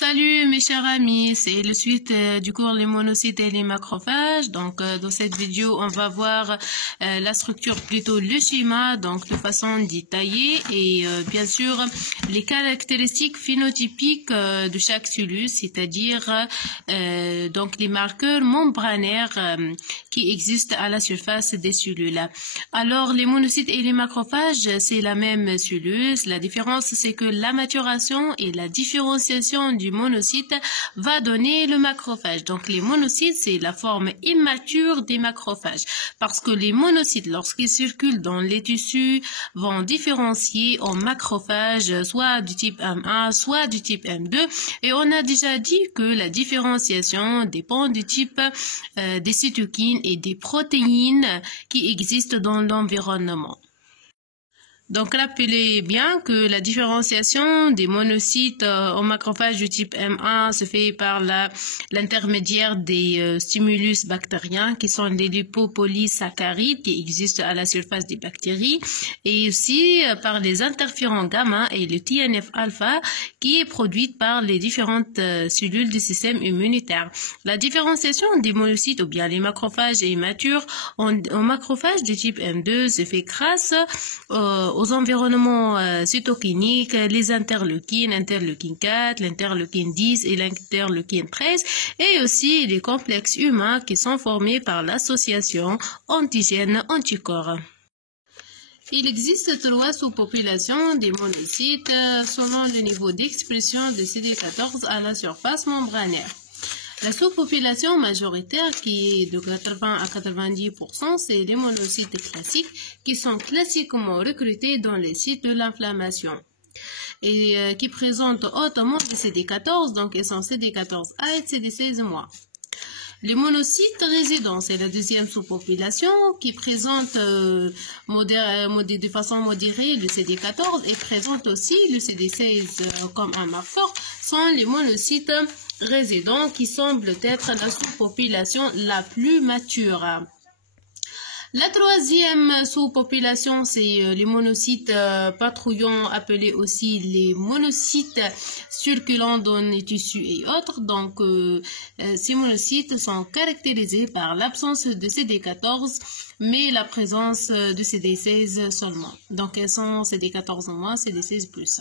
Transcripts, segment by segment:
Salut mes chers amis, c'est le suite du cours les monocytes et les macrophages. Donc dans cette vidéo, on va voir la structure, plutôt le schéma, donc de façon détaillée et bien sûr les caractéristiques phénotypiques de chaque cellule, c'est-à-dire donc les marqueurs membranaires qui existent à la surface des cellules. Alors les monocytes et les macrophages, c'est la même cellule. La différence, c'est que la maturation et la différenciation du monocyte va donner le macrophage. Donc les monocytes, c'est la forme immature des macrophages parce que les monocytes, lorsqu'ils circulent dans les tissus, vont différencier en macrophages soit du type M1, soit du type M2. Et on a déjà dit que la différenciation dépend du type des cytokines et des protéines qui existent dans l'environnement. Donc, rappelez bien que la différenciation des monocytes en macrophages du type M1 se fait par l'intermédiaire des stimulus bactériens qui sont les lipopolysaccharides qui existent à la surface des bactéries et aussi par les interférons gamma et le TNF-alpha qui est produite par les différentes cellules du système immunitaire. La différenciation des monocytes ou bien les macrophages immatures en macrophages du type M2 se fait grâce aux environnements cytokiniques, les interleukines, interleukine 4, l'interleukine 10 et l'interleukine 13, et aussi les complexes humains qui sont formés par l'association antigène-anticorps. Il existe 3 sous-populations des monocytes selon le niveau d'expression de CD14 à la surface membranaire. La sous-population majoritaire, qui est de 80 à 90%, c'est les monocytes classiques qui sont classiquement recrutés dans les sites de l'inflammation et qui présentent hautement le CD14, donc ils sont CD14A et CD16-. Les monocytes résidents, c'est la deuxième sous-population qui présente de façon modérée le CD14 et présente aussi le CD16 comme un marqueur, sont les monocytes résidents qui semblent être la sous-population la plus mature. La troisième sous-population, c'est les monocytes patrouillants, appelés aussi les monocytes circulant dans les tissus et autres. Donc, ces monocytes sont caractérisés par l'absence de CD14, mais la présence de CD16 seulement. Donc, elles sont CD14 en moins, CD16 plus.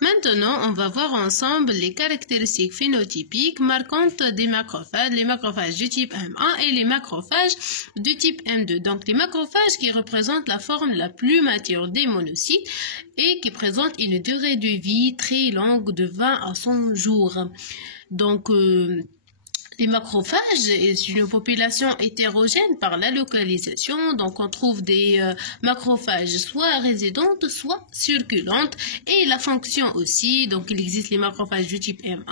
Maintenant, on va voir ensemble les caractéristiques phénotypiques marquantes des macrophages, les macrophages du type M1 et les macrophages du type M2. Donc, les macrophages qui représentent la forme la plus mature des monocytes et qui présentent une durée de vie très longue de 20 à 100 jours. Donc, les macrophages, c'est une population hétérogène par la localisation, donc on trouve des macrophages soit résidentes, soit circulantes, et la fonction aussi, donc il existe les macrophages du type M1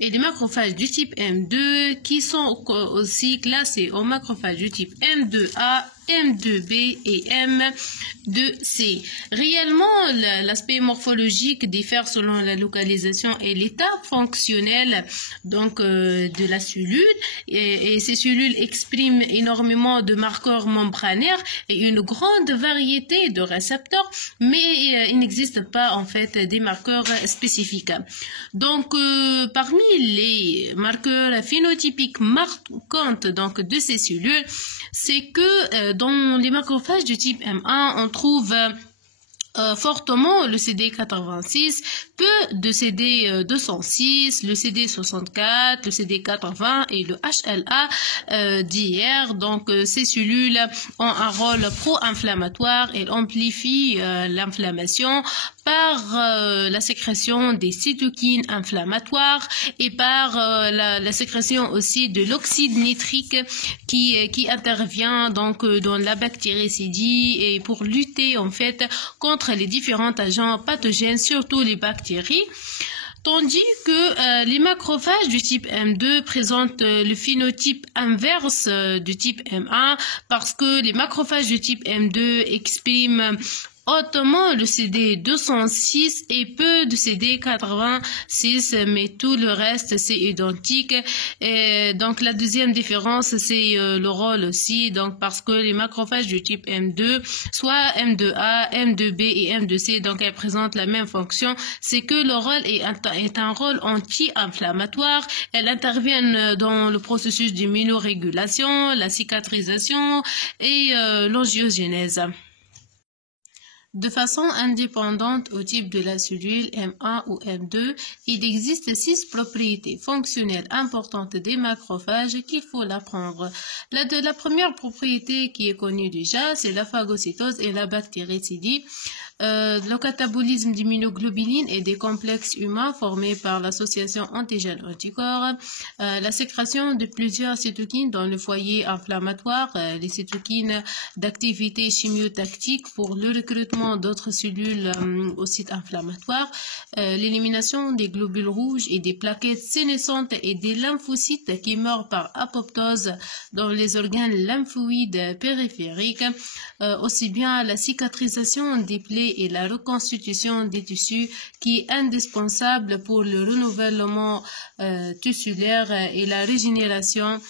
et les macrophages du type M2 qui sont aussi classés aux macrophages du type M2A, M2B et M2C. Réellement, l'aspect morphologique diffère selon la localisation et l'état fonctionnel donc de la cellule et ces cellules expriment énormément de marqueurs membranaires et une grande variété de récepteurs, mais il n'existe pas en fait des marqueurs spécifiques. Donc parmi les marqueurs phénotypiques marquants donc de ces cellules, c'est que dans les macrophages du type M1, on trouve fortement le CD86, peu de CD206, le CD64, le CD80 et le HLA d'hier. Donc ces cellules ont un rôle pro-inflammatoire et amplifient l'inflammation par la sécrétion des cytokines inflammatoires et par la sécrétion aussi de l'oxyde nitrique qui intervient donc dans la bactéricidie et pour lutter en fait contre les différents agents pathogènes, surtout les bactéries. Tandis que les macrophages du type M2 présentent le phénotype inverse du type M1 parce que les macrophages du type M2 expriment hautement le CD206 et peu de CD86, mais tout le reste c'est identique. Et donc la deuxième différence c'est le rôle aussi, donc parce que les macrophages du type M2, soit M2A, M2B et M2C, donc elles présentent la même fonction, c'est que le rôle est un rôle anti-inflammatoire. Elles interviennent dans le processus d'immunorégulation, la cicatrisation et l'angiogénèse. De façon indépendante au type de la cellule M1 ou M2, il existe 6 propriétés fonctionnelles importantes des macrophages qu'il faut apprendre. La première propriété qui est connue déjà, c'est la phagocytose et la bactéricidie. Le catabolisme d'immunoglobuline et des complexes humains formés par l'association antigène-anticorps, la sécrétion de plusieurs cytokines dans le foyer inflammatoire, les cytokines d'activité chimiotactique pour le recrutement d'autres cellules au site inflammatoire, l'élimination des globules rouges et des plaquettes sénescentes et des lymphocytes qui meurent par apoptose dans les organes lymphoïdes périphériques, aussi bien la cicatrisation des plaies et la reconstitution des tissus qui est indispensable pour le renouvellement tissulaire et la régénération.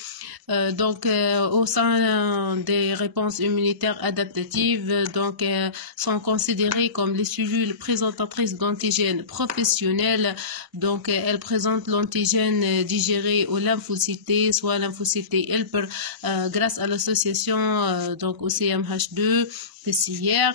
Au sein des réponses immunitaires adaptatives, sont considérées comme les cellules présentatrices d'antigènes professionnels. Donc, elles présentent l'antigène digéré aux lymphocytes, soit lymphocytes helper, grâce à l'association au CMH2, PCIR,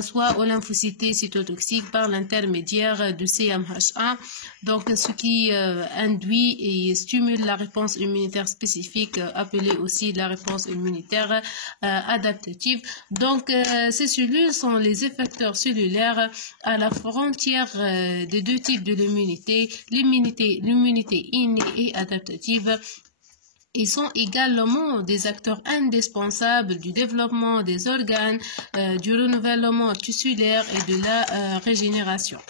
soit aux lymphocytes cytotoxiques par l'intermédiaire du CMH1, donc ce qui induit et stimule la réponse immunitaire spécifique, appelée aussi la réponse immunitaire adaptative. Donc, ces cellules sont les effecteurs cellulaires à la frontière des deux types de l'immunité, l'immunité innée et adaptative. Ils sont également des acteurs indispensables du développement des organes, du renouvellement tissulaire et de la régénération.